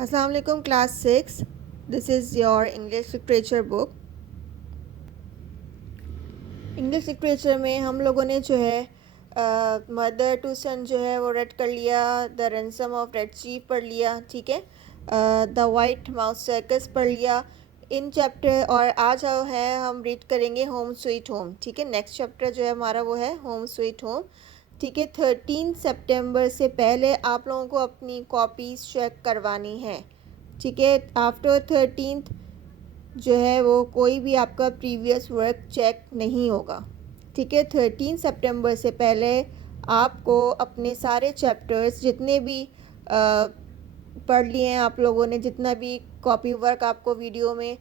अस्सलाम वालेकुम class 6। This is your English literature book. English literature में हम लोगों ने जो है मदर टू सन जो है वो रेड कर लिया, the ransom of red chief पढ़ लिया, ठीक है, द वाइट माउस सर्कस पढ़ लिया इन चैप्टर। और आज जो है हम रीड करेंगे होम स्वीट होम, ठीक है। नेक्स्ट चैप्टर जो है हमारा वो है होम स्वीट होम, ठीक है। 13 सितंबर से पहले आप लोगों को अपनी कॉपीज़ चेक करवानी है, ठीक है। आफ्टर 13 जो है वो कोई भी आपका प्रीवियस वर्क चेक नहीं होगा, ठीक है। 13 सितंबर से पहले आपको अपने सारे चैप्टर्स जितने भी पढ़ लिए हैं आप लोगों ने, जितना भी कॉपी वर्क आपको वीडियो में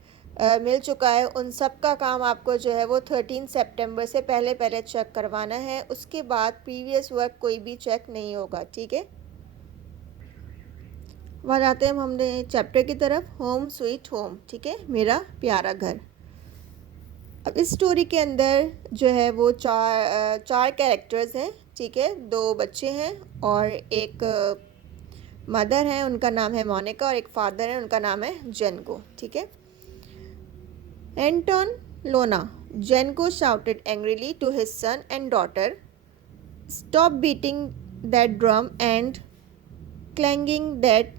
मिल चुका है, उन सब का काम आपको जो है वो 13 सितंबर से पहले पहले चेक करवाना है। उसके बाद प्रीवियस वर्क कोई भी चेक नहीं होगा, ठीक है। वहाँ जाते हैं हम हमने चैप्टर की तरफ, होम स्वीट होम, ठीक है, मेरा प्यारा घर। अब इस स्टोरी के अंदर जो है वो चार कैरेक्टर्स हैं, ठीक है। दो बच्चे हैं और एक मदर है, उनका नाम है मोनिका, और एक फादर है, उनका नाम है जेनको, ठीक है। Anton Lona, Jenko shouted angrily to his son and daughter, stop beating that drum and clanging that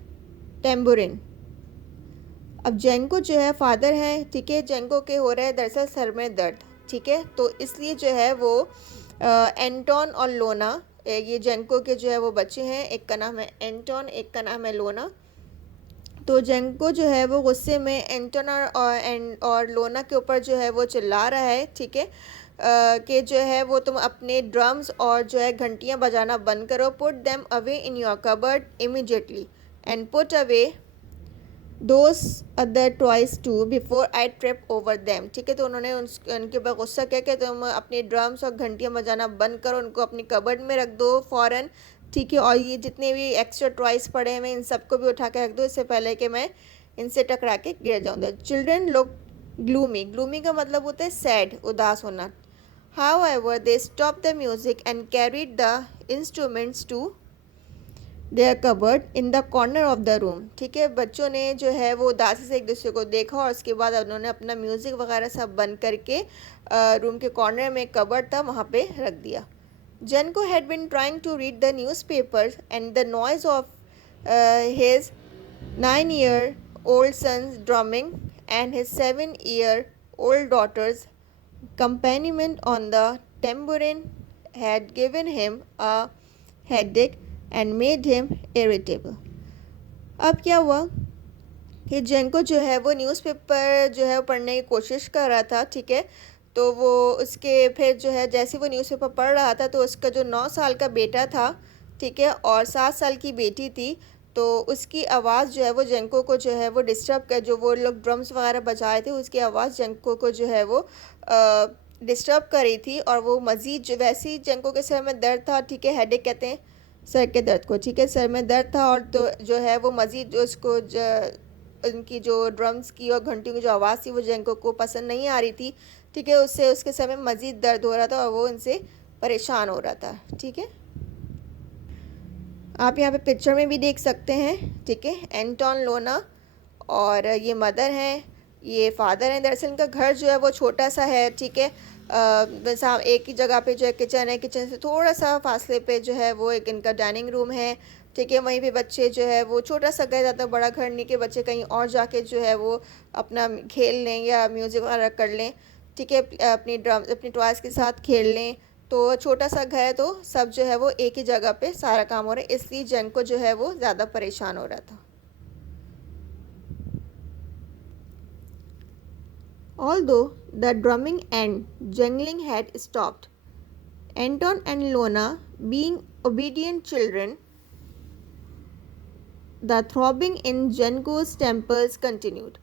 tambourine. अब जेनको जो है फादर हैं, ठीक है, जेनको के हो रहा है दरअसल सर में दर्द, ठीक है। तो इसलिए जो है वो एंटोन और लोना, ये जेनको के जो है वो बच्चे हैं, एक का नाम है एंटोन, एक का नाम है लोना। तो जेनको जो है वो गुस्से में एंटोन और लोना के ऊपर जो है वो चिल्ला रहा है, ठीक है, कि जो है वो तुम अपने ड्रम्स और जो है घंटियाँ बजाना बंद करो, put them away in your cupboard immediately and put away those other toys too before I trip over them, ठीक है। तो उन्होंने उनके ऊपर गुस्सा किया कि तुम अपने ड्रम्स और घंटियाँ बजाना बंद करो, उनको अपनी कबर्ड में रख दो फ़ौरन, ठीक है। और ये जितने भी एक्स्ट्रा टॉयज पड़े हैं इन सबको भी उठा के रख दो, इससे पहले कि मैं इनसे टकरा के गिर जाऊँ। The children look gloomy, gloomy का मतलब होता है सैड, उदास होना। However, they stopped the music and carried the instruments to their cupboard in the corner of the room, ठीक है। बच्चों ने जो है वो उदासी से एक दूसरे को देखा और उसके बाद उन्होंने अपना म्यूज़िक वगैरह सब बंद करके रूम के कॉर्नर में कबर्ड था वहाँ पे रख दिया। Jenko had been trying to read the newspapers and the noise of his 9-year-old son's drumming and his 7-year-old daughter's accompaniment on the tambourine had given him a headache and made him irritable. अब क्या हुआ कि जेनको जो है वो newspaper जो है पढ़ने की कोशिश कर रहा था, ठीक है। तो वो उसके फिर जो है जैसे वो न्यूज़पेपर पढ़ रहा था तो उसका जो 9 साल का बेटा था, ठीक है, और 7 साल की बेटी थी, तो उसकी आवाज़ जो है वो जेनको को जो है वो डिस्टर्ब कर, जो वो लोग ड्रम्स वगैरह बजाए थे उसकी आवाज़ जेनको को जो है वो डिस्टर्ब कर रही थी। और वो मज़ीद जो वैसे ही जेनको के सर में दर्द था, ठीक है, हेडेक कहते हैं सर के दर्द को, ठीक है, सर में दर्द था, और तो जो है वो मज़ीद उसको उनकी जो ड्रम्स की और घंटियों की जो आवाज़ थी वो जेनको को पसंद नहीं आ रही थी, ठीक है। उससे उसके सर में मज़ीद दर्द हो रहा था और वो उनसे परेशान हो रहा था, ठीक है। आप यहाँ पे पिक्चर में भी देख सकते हैं, ठीक है, एंटोन लोना और ये मदर हैं, ये फादर हैं। दरअसल इनका घर जो है वो छोटा सा है, ठीक है। बस एक ही जगह पे जो है किचन है, किचन से थोड़ा सा फासले पे जो है वो एक इनका डाइनिंग रूम है, ठीक है। वहीं पे बच्चे जो है वो छोटा सा घर, ज़्यादा बड़ा घर नहीं कि बच्चे कहीं और जाके जो है वो अपना खेल लें या म्यूज़िक वगैरह कर लें, ठीक है, अपनी ड्रम अपनी टॉयज़ के साथ खेल लें। तो छोटा सा घर है तो सब जो है वो एक ही जगह पे सारा काम हो रहा है, इसलिए जंग को जो है वो ज़्यादा परेशान हो रहा था। Although the drumming and jangling had stopped, Anton and Lona, being obedient children, the throbbing in Jenko's temples continued.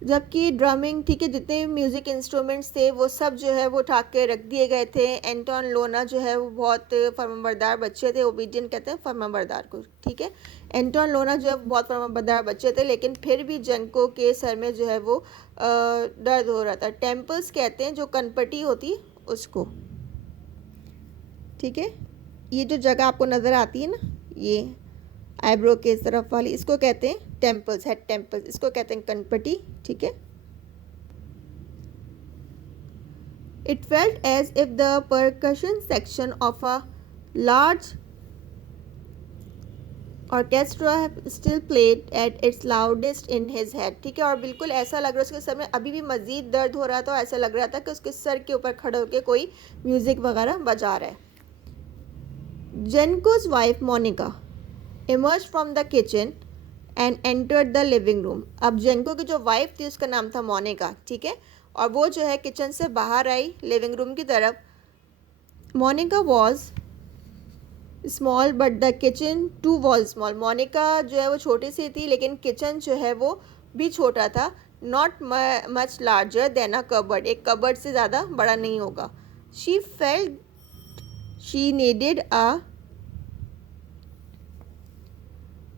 जबकि ड्रमिंग, ठीक है, जितने भी म्यूज़िक इंस्ट्रूमेंट्स थे वो सब जो है वो उठा के रख दिए गए थे। एंटोन लोना जो है वो बहुत फर्माबरदार बच्चे थे, ओबीडियंट कहते हैं फर्माबरदार को, ठीक है। एंटोन लोना जो है बहुत फर्माबरदार बच्चे थे, लेकिन फिर भी जंको के सर में जो है वो दर्द हो रहा था। टेम्पल्स कहते हैं जो कनपटी होती उसको, ठीक है। ये जो जगह आपको नज़र आती है ना, ये आईब्रो के तरफ वाली, इसको कहते हैं टेम्पल्स, हेड टेम्पल्स, इसको कहते हैं कनपटी, ठीक है। It felt as if the percussion section of a large orchestra still played at its loudest in his head, ठीक है। और बिल्कुल ऐसा लग रहा है उसके सर में अभी भी मज़ीद दर्द हो रहा था, ऐसा लग रहा था कि उसके सर के ऊपर खड़े होकर कोई म्यूज़िक वगैरह बजा रहा है। Jenko's wife Monica emerged from the kitchen and entered the living room। अब जेनको की जो वाइफ थी उसका नाम था मोनिका, ठीक है, और वो जो है किचन से बाहर आई लिविंग रूम की तरफ। Monika was small but the kitchen too was small. Monika जो है वो छोटी सी थी लेकिन किचन जो है वो भी छोटा था। Not much larger than a cupboard, एक कबर्ड से ज़्यादा बड़ा नहीं होगा। She felt she needed a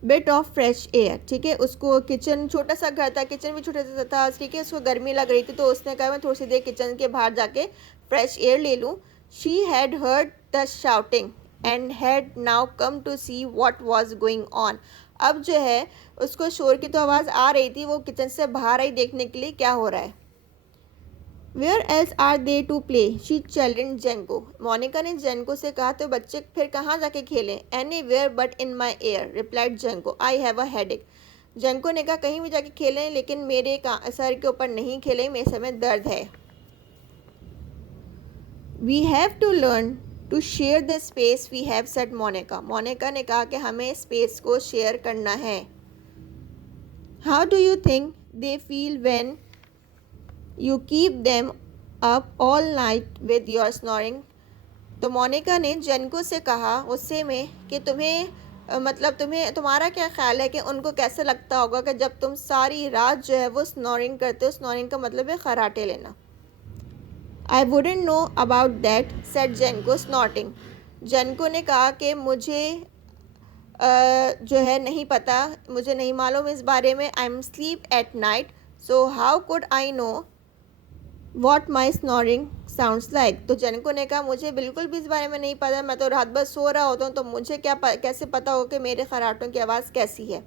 bit of fresh air, ठीक है। उसको किचन, छोटा सा घर था, किचन भी छोटा सा था, ठीक है, उसको गर्मी लग रही थी तो उसने कहा मैं थोड़ी सी देर किचन के बाहर जाके फ्रेश एयर ले लूँ। She had heard the shouting and had now come to see what was going on. अब जो है उसको शोर की तो आवाज़ आ रही थी, वो किचन से बाहर आई देखने के लिए क्या हो रहा है। Where else are they to play, she challenged Jenko. Monica ने जेनको से कहा तो बच्चे फिर कहाँ जाके खेलें। Anywhere but in my ear, replied Jenko, I have a headache. Jenko ने कहा कहीं भी जाके खेलें लेकिन मेरे सर के ऊपर नहीं खेलें, मेरे सर में दर्द है। We have to learn to share the space we have, said Monika. Monika ने कहा कि हमें स्पेस को शेयर करना है। How do you think they feel when you keep them up all night with your snoring. तो मोनिका ने जेनको से कहा गुस्से में कि तुम्हें तुम्हारा क्या ख्याल है कि उनको कैसे लगता होगा कि जब तुम सारी रात जो है वो स्नोरिंग करते हो। स्नोरिंग का मतलब है खराटे लेना। I wouldn't know about that, said Jenko snorting. Jenko ने कहा कि मुझे जो है नहीं पता, मुझे नहीं मालूम इस बारे में। I am sleep at night so how could I know what my snoring sounds like. तो जेनको ने कहा मुझे बिल्कुल भी इस बारे में नहीं पता, मैं तो रात भर सो रहा होता हूँ तो मुझे कैसे पता हो कि मेरे खराटों की आवाज़ कैसी है।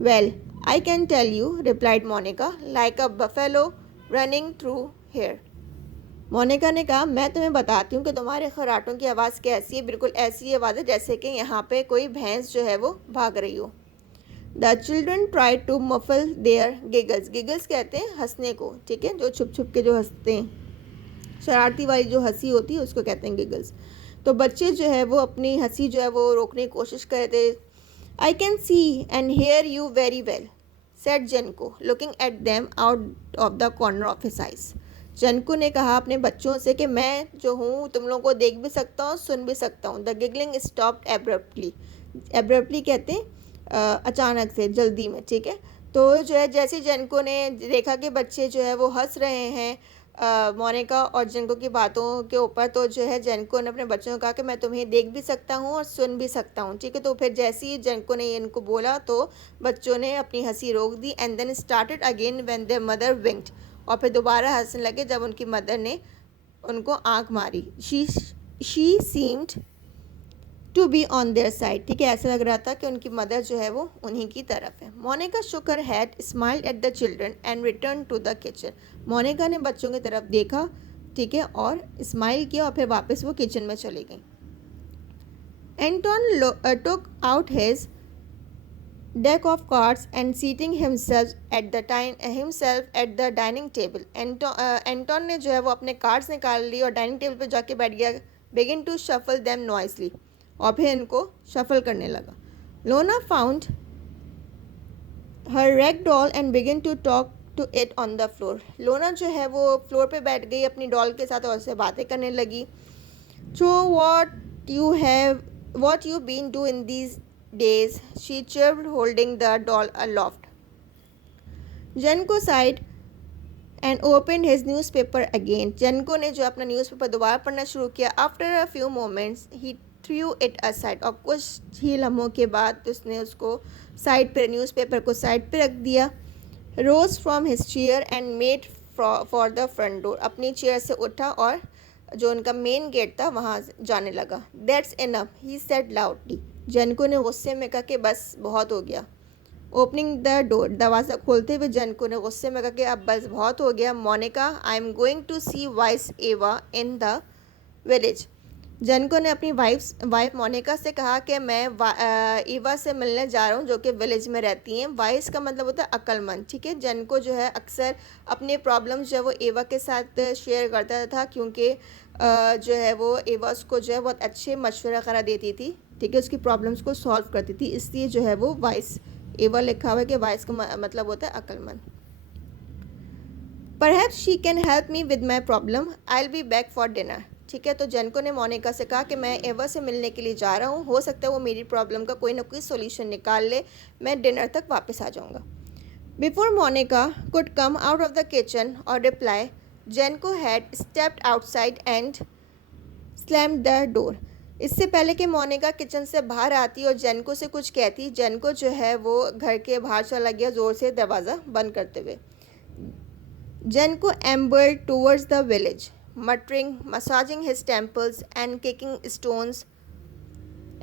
Well I can tell you, replied Monika, like a buffalo running through here. Monika ने कहा मैं तुम्हें बताती हूँ कि तुम्हारे खराटों की आवाज़ कैसी है, बिल्कुल ऐसी आवाज़ है जैसे कि यहाँ पे कोई भैंस जो है वो भाग रही हो। The children try to muffle their giggles, giggles कहते हैं हंसने को, ठीक है, जो छुप छुप के जो हंसते हैं, शरारती वाली जो हंसी होती है उसको कहते हैं गिगल्स। तो बच्चे जो है वो अपनी हंसी जो है वो रोकने की कोशिश कर रहे थे। I can see and hear you very well, said Jenko, looking at them out of the corner of his eyes. Jenko ने कहा अपने बच्चों से कि मैं जो हूँ तुम लोगों को देख भी सकता हूँ, सुन भी सकता हूँ। The giggling stopped abruptly, abruptly कहते हैं अचानक से, जल्दी में, ठीक है। तो जो है जैसे जेनको ने देखा कि बच्चे जो है वो हंस रहे हैं मोनिका और जेनको की बातों के ऊपर, तो जो है जेनको ने अपने बच्चों को कहा कि मैं तुम्हें देख भी सकता हूँ और सुन भी सकता हूँ, ठीक है। तो फिर जैसे ही जेनको ने इनको बोला तो बच्चों ने अपनी हंसी रोक दी। And then started again when their mother winked, और फिर दोबारा हंसने लगे जब उनकी मदर ने उनको आंख मारी। She seemed to be on their side, ठीक है, ऐसा लग रहा था कि उनकी मदर जो है वो उन्हीं की तरफ है। Monica shook her head, smiled at the children and return to the kitchen. Monica ने बच्चों की तरफ देखा, ठीक है, और स्माइल किया और फिर वापस वो किचन में चली गई। Anton took out his deck of cards and seating himself at the dining table। Anton ने जो है वो अपने कार्ड्स निकाल ली और डाइनिंग टेबल पे जाके बैठ गया। begin to shuffle them noisily, और फिर इनको शफल करने लगा। Lona found her rag doll and begin to talk to it on the floor. Lona जो है वो फ्लोर पे बैठ गई अपनी डॉल के साथ और उससे बातें करने लगी। सो what you been do in these days, she chirped, holding the doll aloft। Genco sighed and opened his newspaper again। जेनको ने जो अपना न्यूज़पेपर दोबारा पढ़ना शुरू किया। After a few moments he threw it aside, और कुछ ही लम्हों के बाद उसने उसको साइड पर, न्यूज़पेपर को साइड पे रख दिया। Rose from his chair and made for the front door, अपनी चेयर से उठा और जो उनका मेन गेट था वहाँ जाने लगा। That's enough, he said loudly। जेनको ने गुस्से में कहा कि बस बहुत हो गया। ओपनिंग द डोर, दरवाज़ा खोलते हुए जेनको ने गुस्से में कहा कि अब बस बहुत हो गया। Monica, I am going to see vice Eva in the village. जेनको ने अपनी वाइफ मोनिका से कहा कि मैं ईवा से मिलने जा रहा हूँ जो कि विलेज में रहती हैं। वाइस का मतलब होता है अक्लमंद, ठीक है। जेनको जो है अक्सर अपने प्रॉब्लम्स जो है वो एवा के साथ शेयर करता था, क्योंकि जो है वो एवा उसको जो है बहुत अच्छे मशवरा करा देती थी, ठीक है, उसकी प्रॉब्लम्स को सॉल्व करती थी, इसलिए जो है वो वाइस एवा लिखा हुआ है कि वाइस का मतलब होता है अक्लमंद। Perhaps she can help me with my problem, I will be back for dinner, ठीक है। तो जेनको ने मोनिका से कहा कि मैं एवा से मिलने के लिए जा रहा हूँ, हो सकता है वो मेरी प्रॉब्लम का कोई ना कोई सोल्यूशन निकाल ले, मैं डिनर तक वापस आ जाऊँगा। Before Monica could come out of the kitchen और reply, Jenko had stepped outside and slammed the door. इससे पहले कि मोनिका किचन से बाहर आती और जेनको से कुछ कहती, जेनको जो है वो घर के बाहर चला गया ज़ोर से दरवाज़ा बंद करते हुए। जेनको ambled towards the village, muttering, massaging his temples and kicking stones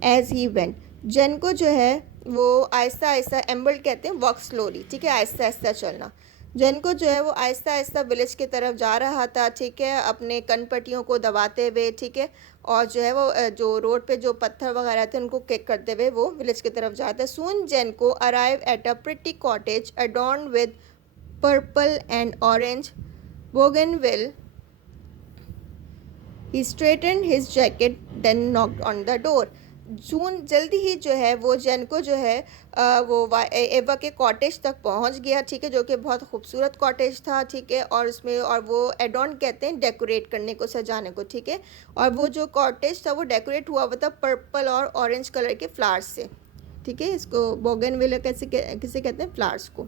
as he went. जेनको जो है वो आहिस्ता आहिस्ता, एम्बल्ड कहते हैं वॉक स्लोली, ठीक है, आहिस्ता आहिस्ता चलना। जेनको जो है वो आहिस्ता आहिस्ता विलेज की तरफ जा रहा था, ठीक है, अपने कनपट्टियों को दबाते हुए, ठीक है, और जो है वो जो रोड पे जो पत्थर वगैरह थे उनको किक करते हुए वो विलेज की तरफ जाता है। Soon Jenko arrive at a pretty cottage adorned with purple and orange bougainville. He straightened his jacket, then knocked on the door. जून जल्दी ही जो है वो जेनको जो है वो एवा के कॉटेज तक पहुंच गया, ठीक है, जो कि बहुत खूबसूरत कॉटेज था, ठीक है, और उसमें और वो एडॉन कहते हैं डेकोरेट करने को, सजाने को, ठीक है, और वो जो कॉटेज था वो डेकोरेट हुआ हुआ था पर्पल और ऑरेंज कलर के फ्लावर्स से, ठीक है। इसको बोगनविले किसे कहते हैं, फ्लावर्स को।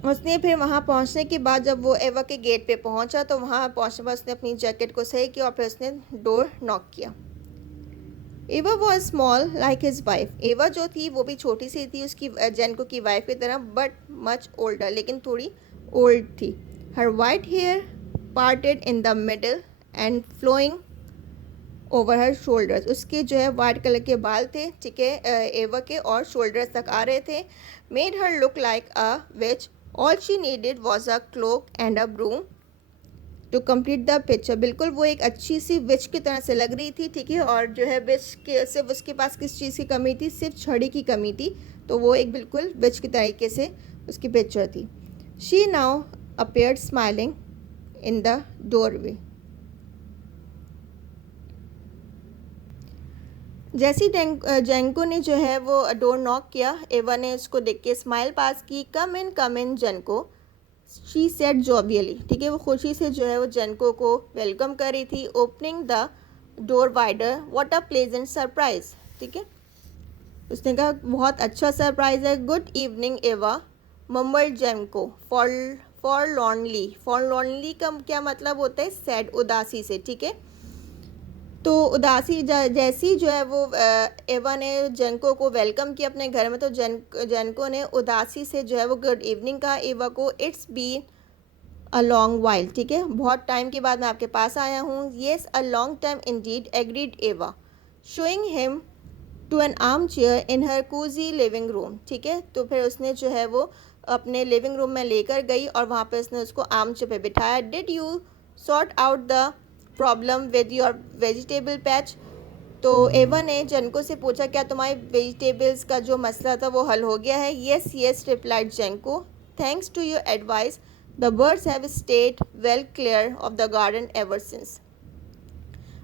उसने फिर वहाँ पहुँचने के बाद जब वो एवा के गेट पे पहुँचा तो वहाँ पहुँचने बाद उसने अपनी जैकेट को सही किया और फिर उसने डोर नॉक किया। एवा was small like his wife. एवा जो थी वो भी छोटी सी थी उसकी जेनको की वाइफ की तरह, बट मच ओल्डर, लेकिन थोड़ी ओल्ड थी। Her white hair parted in the middle and flowing over her shoulders. उसके जो है वाइट कलर के बाल थे, ठीक है, एवा के, और शोल्डर्स तक आ रहे थे। Made her look like a witch, all she needed was a cloak and a broom to complete the picture. बिल्कुल वो एक अच्छी सी विच की तरह से लग रही थी, ठीक है, और जो है विच के सिर्फ उसके पास किस चीज़ की कमी थी, सिर्फ छड़ी की कमी थी, तो वो एक बिल्कुल विच की तरीके से उसकी पिक्चर थी। She now appeared smiling in the doorway. जैसी जेनको ने जो है वो डोर नॉक किया, एवा ने उसको देख के स्माइल पास की। कम इन जेनको, शी सेड जोवियली, ठीक है, वो खुशी से जो है वो जेनको को वेलकम कर रही थी। Opening the door wider, what a pleasant surprise, ठीक है, उसने कहा बहुत अच्छा सरप्राइज है। गुड इवनिंग एवा, मम्बल्ड जेनको फॉरलॉनली का क्या मतलब होता है, सैड, उदासी से, ठीक है। तो उदासी जैसी जो है वो एवा ने जेनको को वेलकम किया अपने घर में, तो जेनको ने उदासी से जो है वो गुड इवनिंग कहा एवा को। It's been a long while, ठीक है, बहुत टाइम के बाद मैं आपके पास आया हूँ। Yes a long time indeed, agreed Eva, showing him to an arm chair in her cosy living room, ठीक है। तो फिर उसने जो है वो अपने लिविंग रूम में लेकर गई और वहाँ पे उसने उसको आर्म चेयर पे बिठाया। Did you sort out the problem with your vegetable patch. तो एवा ने जेनको से पूछा क्या तुम्हारी वेजिटेबल्स का जो मसला था वो हल हो गया है। Yes yes replied Jenko, thanks to your advice the birds have stayed well clear of the garden ever since.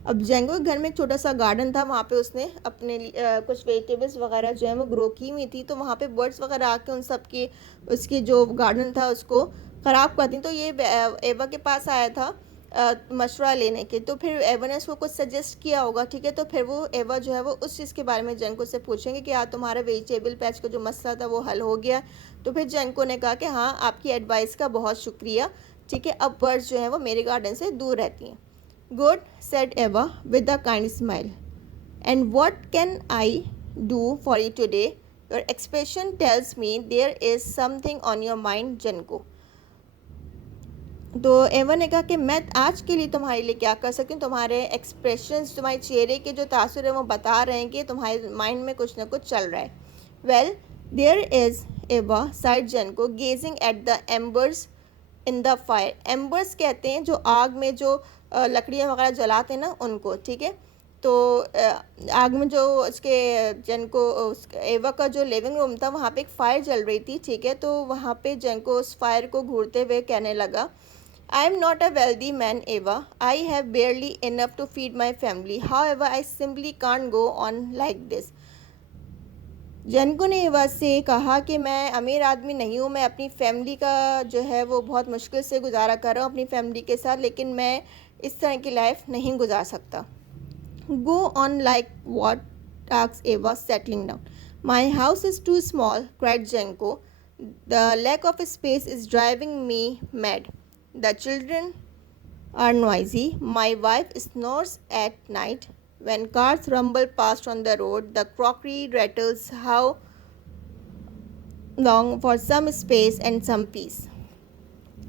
अब जेंको के घर में एक छोटा सा गार्डन था, वहाँ पे उसने अपने कुछ वेजिटेबल्स वगैरह जो है वो ग्रो की हुई थी, तो वहाँ पे बर्ड्स वगैरह आके उन सब की उसकी जो गार्डन था उसको ख़राब करती। तो ये एवा के पास आया था मशवरा लेने के, तो फिर एवा ने उसको कुछ सजेस्ट किया होगा, ठीक है। तो फिर वो एवा जो है वो उस चीज़ के बारे में जेंको से पूछेंगे कि यार तुम्हारा वेजिटेबल पैच का जो मसला था वो हल हो गया। तो फिर जेंको ने कहा कि हाँ आपकी एडवाइस का बहुत शुक्रिया, ठीक है, अब बर्ड्स जो है वो मेरे गार्डन से दूर रहती हैं। Good, said Eva with a kind smile. And what can I do for you today? Your expression tells me there is something on your mind, Jenko. तो एवा ने कहा कि मैं आज के लिए तुम्हारे लिए क्या कर सकती हूँ, तुम्हारे एक्सप्रेशंस, तुम्हारे चेहरे के जो तासुर है वो बता रहे हैं कि तुम्हारे माइंड में कुछ ना कुछ चल रहा है. Well, there is Eva sighed Jenko gazing at the embers in the fire. Embers कहते हैं जो आग में जो लकड़ियाँ वगैरह जलाते हैं ना उनको, ठीक है. तो आग में जो उसके जिनको एवा का जो लिविंग रूम था वहाँ पे एक फ़ायर जल रही थी, ठीक है. तो वहाँ पे जिनको उस फायर को घूरते हुए कहने लगा, I am not a wealthy man Eva, I have barely enough to feed my family, however I simply can't go on like this. Jenko ने एवा से कहा कि मैं अमीर आदमी नहीं हूँ, मैं अपनी फैमिली का जो है वो बहुत मुश्किल से गुजारा कर रहा हूँ अपनी फैमिली के साथ, लेकिन मैं इस तरह की लाइफ नहीं गुजार सकता. Go on like what? asked Eva, settling down. My house is too small, cried Jenko. The lack of space is driving me mad. The children are noisy. My wife snores at night. When cars rumble past on the road, the crockery rattles. How long for some space and some peace?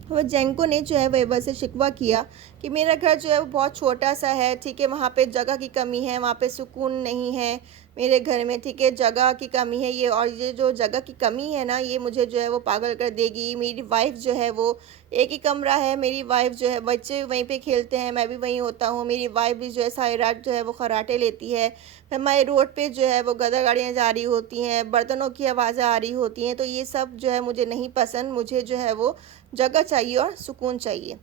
वो जेंको ने जो है वो एवा से शिकवा किया कि मेरा घर जो है वो बहुत छोटा सा है, ठीक है. वहाँ पे जगह की कमी है, वहाँ पे सुकून नहीं है मेरे घर में, ठीक है. जगह की कमी है ये, और ये जो जगह की कमी है ना ये मुझे जो है वो पागल कर देगी. मेरी वाइफ जो है वो एक ही कमरा है, मेरी वाइफ जो है, बच्चे वहीं पे खेलते हैं, मैं भी वहीं होता हूँ. मेरी वाइफ भी जो है सारी रात जो है वो खर्राटे लेती है. फिर हमारे रोड पे जो है वो गदर गाड़ियाँ जा रही होती हैं, बर्तनों की आवाज़ें आ रही होती हैं. तो ये सब जो है मुझे नहीं पसंद. मुझे जो है वो जगह चाहिए और सुकून चाहिए.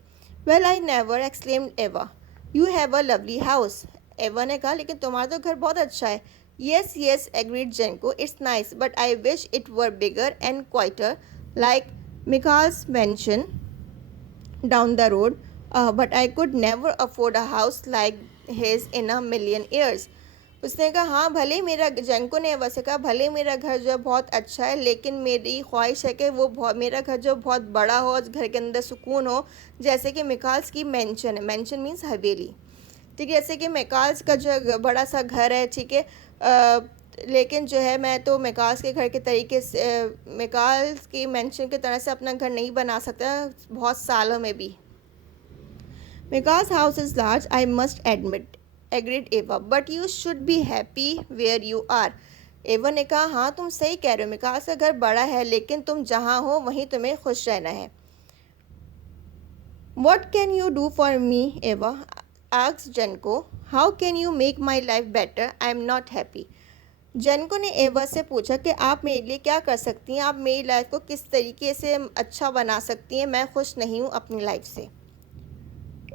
वेल आई नेवर, एक्सक्लेम्ड एवा. You have a lovely house. एवा ने कहा लेकिन तुम्हारा तो घर बहुत अच्छा है. Yes yes, agreed Jenko, it's nice but I wish it were bigger and quieter like Mikal's mansion down the road, but I could never afford a house like his in a million years. उसने कहा हाँ भले मेरा, जेंको ने वैसे कहा भले मेरा घर जो है बहुत अच्छा है, लेकिन मेरी ख्वाहिश है कि वो बहुत, मेरा घर जो बहुत बड़ा हो, घर के अंदर सुकून हो, जैसे कि मिकाल्स की मैंशन है. मैंशन मीन्स हवेली, ठीक है. जैसे कि मिकाल्स का जो बड़ा सा घर है, ठीक है. लेकिन जो है मैं तो मिकाल्स के घर के तरीके से, मिकाल्स की मैंशन की तरह से अपना घर नहीं बना सकता बहुत सालों में भी. Mikal's house is large, I must admit, agreed Eva, but you should be happy where you are. Eva ने कहा हाँ तुम सही कह रहे हो, मिकास का घर बड़ा है लेकिन तुम जहाँ हो वहीं तुम्हें खुश रहना है. What can you do for me Eva asked Jenko. How can you make my life better, I am not happy. Jenko ने एवा से पूछा कि आप मेरे लिए क्या कर सकती हैं, आप मेरी लाइफ को किस तरीके से अच्छा बना सकती हैं, मैं खुश नहीं हूँ अपनी लाइफ से.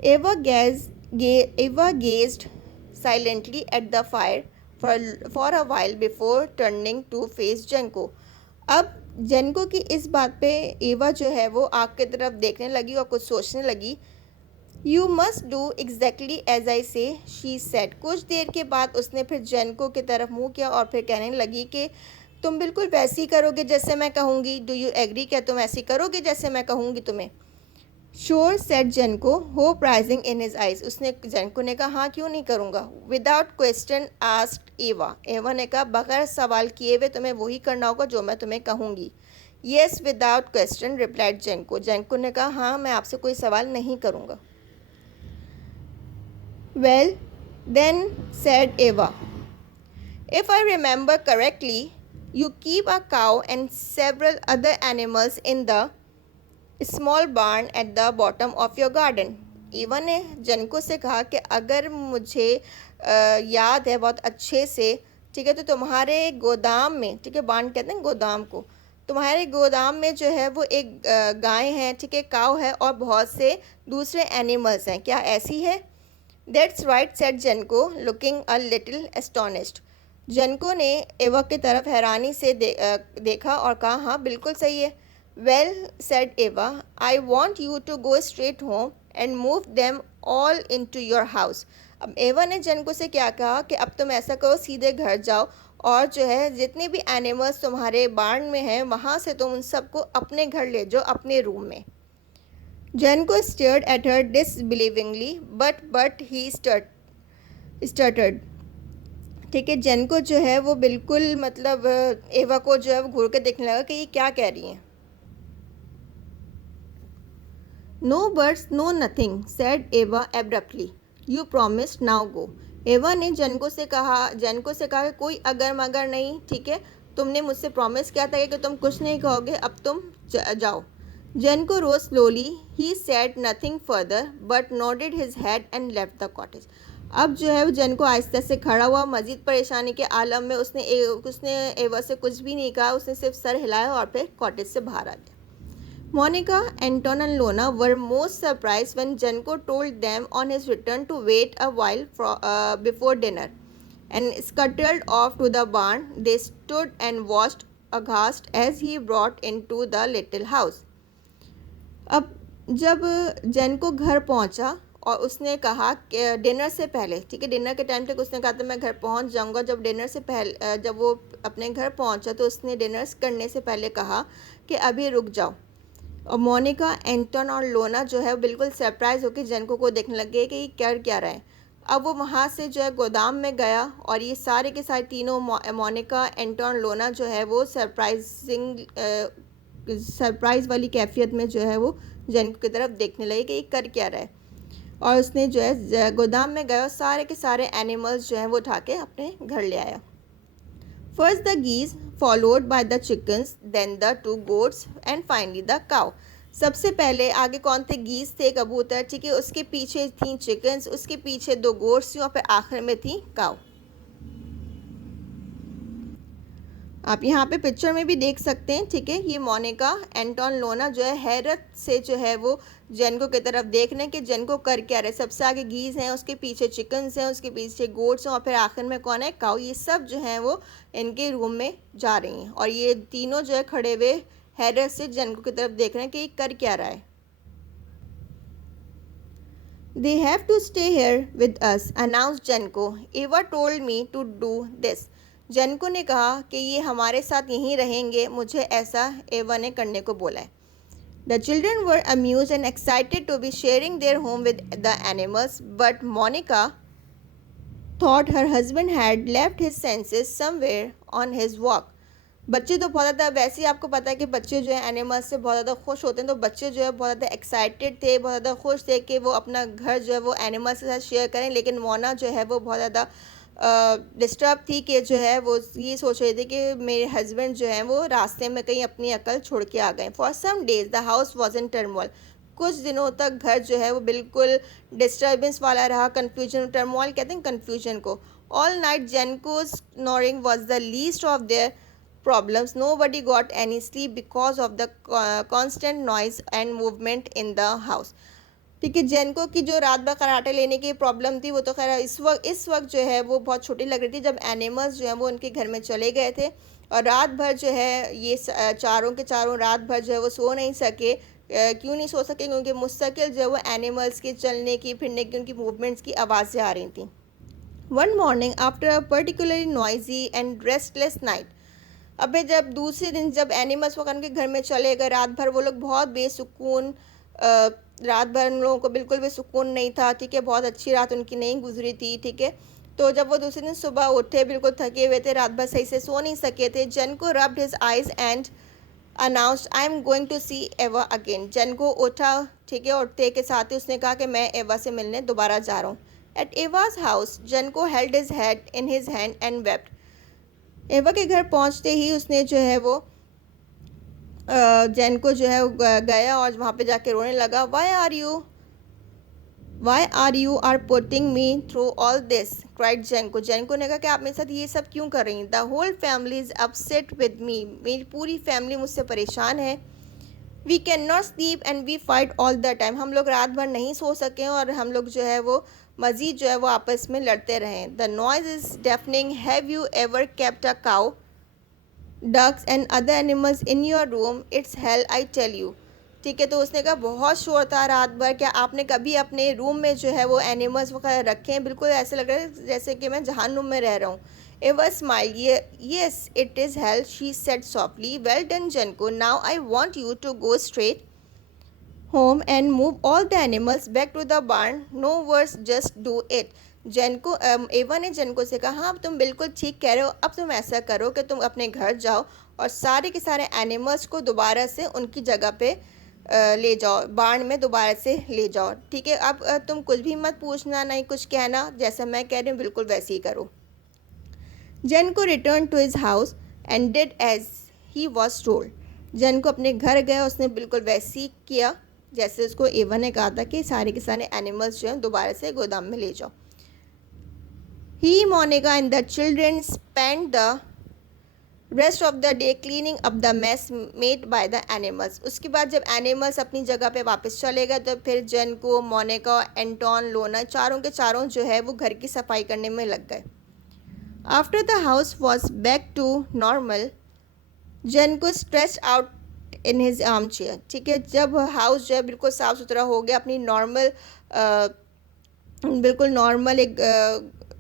Eva gazed silently at the fire for a while before turning to face जेनको. अब जेनको की इस बात पे एवा जो है वो आग की तरफ देखने लगी और कुछ सोचने लगी. You must do exactly as I say, she said. कुछ देर के बाद उसने फिर जेनको की तरफ मुँह किया और फिर कहने लगी कि तुम बिल्कुल वैसे ही करोगे जैसे मैं कहूँगी. डू यू एग्री, क्या तुम ऐसे करोगे जैसे मैं कहूँगी तुम्हें. Sure said Jenko, hope rising in his eyes. उसने, जेनको ने कहा हाँ क्यों नहीं करूँगा. विदाउट क्वेश्चन आस्क्ड एवा. एवा ने कहा बगैर सवाल किए हुए तुम्हें वही करना होगा जो मैं तुम्हें कहूँगी. Yes without question, replied Jenko. Jenko ने कहा हाँ मैं आपसे कोई सवाल नहीं करूँगा. Well then said Eva, if I remember correctly you keep a cow and several other animals in the small barn at the bottom of your garden. Eva ने जेनको से कहा कि अगर मुझे याद है बहुत अच्छे से, ठीक है, तो तुम्हारे गोदाम में, ठीक है, बार्न कहते हैं गोदाम को, तुम्हारे गोदाम में जो है वो एक गाय है, ठीक है, काव है और बहुत से दूसरे एनिमल्स हैं, क्या ऐसी है. That's right said Jenko, looking a little astonished. Jenko ने एवा की तरफ हैरानी से देखा और कहा हाँ बिल्कुल सही है. Well, said Eva, I want you to go straight home and move them all into your house. अब एवा ने जेनको से क्या कहा कि अब तुम ऐसा करो, सीधे घर जाओ और जो है जितने भी एनिमल्स तुम्हारे बार्न में हैं वहाँ से तुम उन सबको अपने घर ले जाओ, अपने रूम में. Jenko stared at her disbelievingly but he stuttered. ठीक है, जेनको जो है वो बिल्कुल मतलब एवा को जो है वो घूर के देखने लगा कि ये क्या कह रही हैं. No birds no nothing said Eva abruptly, you promised now go. Eva ने जेनको से कहा कि कोई अगर मगर नहीं, ठीक है, तुमने मुझसे प्रॉमिस किया था कि तुम कुछ नहीं कहोगे, अब तुम जाओ। Jenko rose slowly, he said nothing further but nodded his head and left the cottage. अब जो है जेनको आहिस्ता से खड़ा हुआ, मजीद परेशानी के आलम में उसने एवा से कुछ भी नहीं कहा, उसने सिर्फ सर हिलाया और फिर कॉटेज से बाहर आ गया। Monica, Anton and Lona were most surprised when Jenko told them on his return to wait a while before dinner, and scuttled off to the barn. They stood and watched aghast as he brought into the little house. अब जब जेनको घर पहुंचा और उसने कहा कि dinner से पहले, ठीक है, डिनर के टाइम तक उसने कहा था मैं घर पहुंच जाऊंगा। जब डिनर से पहले जब वो अपने घर पहुंचा तो उसने डिनर करने से पहले कहा कि अभी रुक जाओ। और मोनिका, एंटन और लोना जो है बिल्कुल सरप्राइज होकर जेनको को देखने लग गए कि ये कर क्या रहे हैं। अब वो वहाँ से जो है गोदाम में गया और ये सारे के सारे तीनों, मोनिका, एंटन, लोना जो है वो सरप्राइज वाली कैफियत में जो है वो जेनको की तरफ देखने लगे कि ये कर क्या रहा है। और उसने जो है गोदाम में गया और सारे के सारे एनिमल्स जो हैं वो उठा के अपने घर ले आया। First the geese, followed by the chickens, then the 2 goats and finally the cow. सबसे पहले आगे कौन थे? गीस थे, कबूतर, ठीक है, उसके पीछे थी चिकन्स, उसके पीछे 2 गोट्स थी और फिर आखिर में थी काव। आप यहाँ पे पिक्चर में भी देख सकते हैं, ठीक है, ये मोनिका, एंटन, लोना जो है हैरत से जो है वो जेनको की तरफ देख रहे हैं कि जेनको कर क्या रहे। सबसे आगे गीज हैं, उसके पीछे चिकन्स हैं, उसके पीछे गोट्स हैं और फिर आखिर में कौन है? काऊ। ये सब जो हैं वो इनके रूम में जा रही हैं और ये तीनों जो है खड़े हुए हैरत से जेनको की तरफ देख रहे हैं कि ये कर क्या रहा है। They have to stay here with us, announced Jenko. Eva told me to do this. जेनको ने कहा कि ये हमारे साथ यहीं रहेंगे, मुझे ऐसा एवा ने करने को बोला है। The children were amused and excited to be sharing their home with the animals, but Monica thought her husband had left his senses somewhere on his walk. बच्चे तो बहुत ज़्यादा, वैसे ही आपको पता है कि बच्चे जो है एनिमल्स से बहुत ज़्यादा खुश होते हैं, तो बच्चे जो है बहुत ज़्यादा एक्साइटेड थे, बहुत ज़्यादा खुश थे कि वो अपना घर जो है वो एनिमल्स के साथ शेयर करें। लेकिन मोना जो है वो बहुत ज़्यादा डिस्टर्ब थी कि जो है वो ये सोच रही थी कि मेरे हस्बैंड जो है वो रास्ते में कहीं अपनी अकल छोड़ के आ गए। For some days the house was in turmoil. कुछ दिनों तक घर जो है वो बिल्कुल डिस्टर्बेंस वाला रहा, कन्फ्यूजन, टर्मोइल कहते हैं कन्फ्यूजन को। All night Jenko's snoring was the least of their problems. Nobody got any sleep because of the constant noise and movement in the house. ठीक है, जेनको की जो रात भर कराटे लेने की प्रॉब्लम थी वो तो खैर इस वक्त जो है वो बहुत छोटी लग रही थी जब एनिमल्स जो है वो उनके घर में चले गए थे और रात भर जो है ये चारों के चारों रात भर जो है वो सो नहीं सके। क्यों नहीं सो सके? क्योंकि मुस्तकिल जो है वो एनिमल्स के चलने की, फिरने की, उनकी मूवमेंट्स की आवाज़ें आ रही थी। One morning after a particularly noisy and restless night, अबे जब दूसरे दिन जब एनिमल्स वगैरह के घर में चले गए, रात भर वो लोग बहुत बेसुकून, रात भर उन लोगों को बिल्कुल भी सुकून नहीं था, ठीक है, बहुत अच्छी रात उनकी नहीं गुजरी थी, ठीक है। तो जब वो दूसरे दिन सुबह उठे बिल्कुल थके हुए थे, रात भर सही से सो नहीं सके थे। Jenko rubbed his eyes and announced I am going to see Eva again. जेनको उठा, ठीक है, उठते के साथ ही उसने कहा कि मैं एवा से मिलने दोबारा जा रहा हूँ। At Eva's house Jenko held his head in his hand and wept. Eva के घर पहुंचते ही उसने जो है वो जेनको जो है गया और वहाँ पे जाके रोने लगा। Why are you are putting me through all this, cried Jenko. Jenko ने कहा कि आप मेरे साथ ये सब क्यों कर रही हैं? The whole family is upset with me, मेरी पूरी फैमिली मुझसे परेशान है। We can not sleep and we fight all the time, हम लोग रात भर नहीं सो सके और हम लोग जो है वो मज़ीद जो है वो आपस में लड़ते रहें। The noise is deafening, have you ever kept a cow, ducks and other animals in your room, it's hell I tell you. ठीक है, तो उसने कहा बहुत शोर था रात भर, क्या आपने कभी अपने रूम में जो है वो एनिमल्स वगैरह रखे हैं? बिल्कुल ऐसे लग रहा है जैसे कि मैं जहन्नुम में रह रहा हूँ। एवा smile, yes it is hell, she said softly. Well done Jenko, now I want you to go straight home and move all the animals back to the barn. No words, just do it. जेनको एवा ने Jenko से कहा हाँ तुम बिल्कुल ठीक कह रहे हो, अब तुम ऐसा करो कि तुम अपने घर जाओ और सारे के सारे एनिमल्स को दोबारा से उनकी जगह पे ले जाओ, बाण में दोबारा से ले जाओ। ठीक है, अब तुम कुछ भी मत पूछना, नहीं कुछ कहना, जैसा मैं कह रही हूँ बिल्कुल वैसे ही करो। Jenko return to his house and did as he was told. Jenko अपने घर गया, उसने बिल्कुल वैसे ही किया जैसे उसको एवा ने कहा था कि सारे के सारे एनिमल्स जो हैं दोबारा से गोदाम में ले जाओ। He, Monica and the children spend the rest of the day cleaning up the mess made by the animals. उसके बाद जब एनिमल्स अपनी जगह पे वापस चले गए तो फिर जेनको, मोनिका, एंटोन, लोना चारों के चारों जो है वो घर की सफाई करने में लग गए। After the house was back to normal, Jenko stretch out in his arm chair. ठीक है, जब हाउस जो है बिल्कुल साफ़ सुथरा हो गया, अपनी नॉर्मल बिल्कुल नॉर्मल एक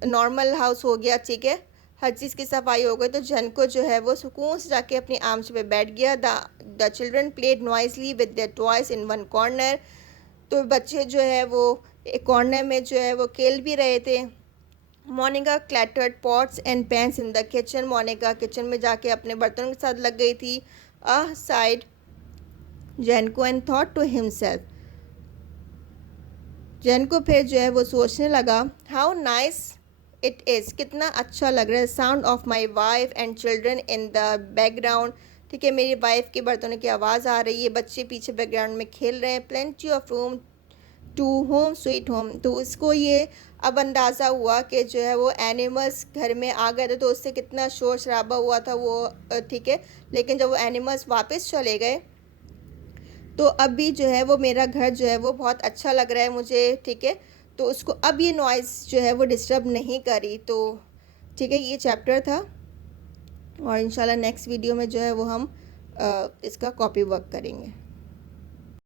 नॉर्मल हाउस हो गया, ठीक है, हर चीज़ की सफाई हो गई, तो जेनको जो है वो सुकून से जाके अपनी आर्म्स पे बैठ गया। The children played नॉइसली with their toys in one corner. तो बच्चे जो है वो एक कॉर्नर में जो है वो खेल भी रहे थे। Monica clattered pots and pans in the kitchen. Monica kitchen में जाके अपने बर्तनों के साथ लग गई थी। Sighed Jenko and thought to himself. Jenko फिर जो है वो सोचने लगा, हाउ नाइस इट इज़, कितना अच्छा लग रहा है। Sound of my wife and children in the background. ठीक है, मेरी वाइफ के बर्तनों की आवाज़ आ रही है, बच्चे पीछे बैकग्राउंड में खेल रहे हैं। Plenty of room to home sweet home. तो इसको ये अब अंदाज़ा हुआ कि जो है वो एनिमल्स घर में आ गए थे, तो उससे कितना शोर शराबा हुआ था वो, ठीक है, लेकिन जब वो एनिमल्स वापस चले गए तो अब भी जो है वो मेरा घर जो है वो बहुत अच्छा लग रहा है मुझे। ठीक है, तो उसको अब ये नॉइज़ जो है वो डिस्टर्ब नहीं करी। तो ठीक है, ये चैप्टर था और इंशाल्लाह नेक्स्ट वीडियो में जो है वो हम इसका कॉपी वर्क करेंगे।